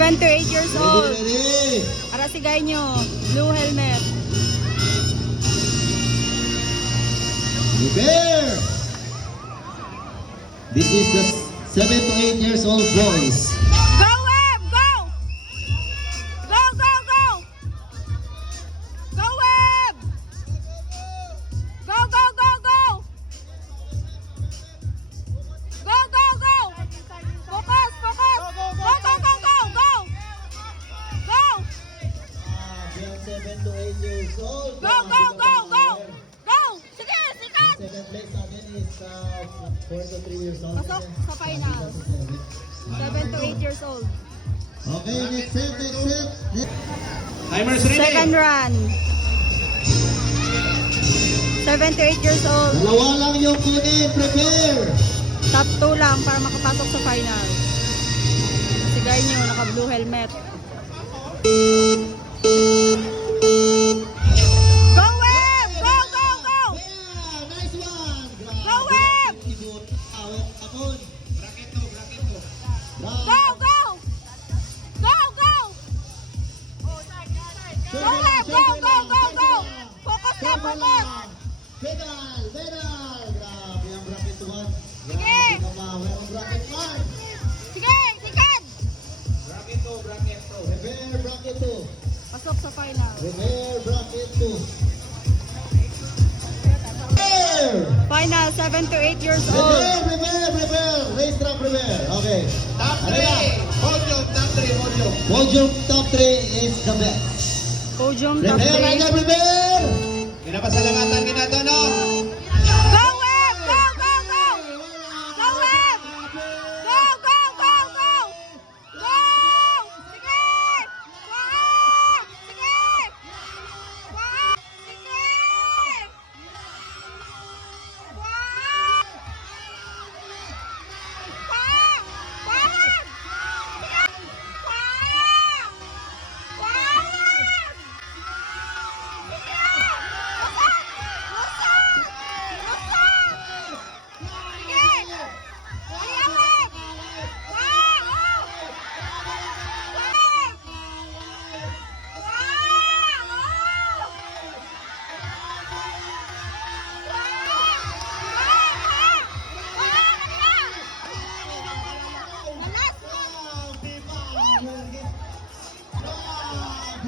7 to 8 years old. Ready. Arasigaño, blue helmet. Prepare. This is the 7 to 8 years old boys. Go Web! Go! Go, go, go! Go Web! Go, go, go, go! Go, go, go! Focus, focus! Go, go, go, go, go! Go! They are 7 to 8 years old. Go, go, go, go! Go! Sige, sikat! Second place natin is 4 to 3 years old. Pasok sa finals. 7 to 8 years old. Okay, next set, next set. Timers ready. Second run. 7 to 8 years old. Dalawa lang yung kunin, prepare. Top 2 lang para makapasok sa final. Arasigaño, naka blue helmet. Go Web! Go, go, go! Yeah, nice one. Go Web! Ikot, awet, apon. Bracket to, bracket to. Go, go! Go, go! Go Web! Go, go, go, go! Focus na, focus! Pedal, pedal. Grabe ang bracket 1. Sige. Grabe ka ma, mayroong bracket 1. Sige, sikat! Bracket to, bracket to. Prepare, bracket 2. Pasok sa final. Prepare, bracket 2. Prepare! Final, 7 to 8 years old. Prepare, prepare, prepare. Race track, prepare. Okay. Top Ano na? 3. Podium, top 3, podium. Podium top 3 is the best. Podium top Prepare, 3. rider, prepare! Pinapasalamatan kita to, no?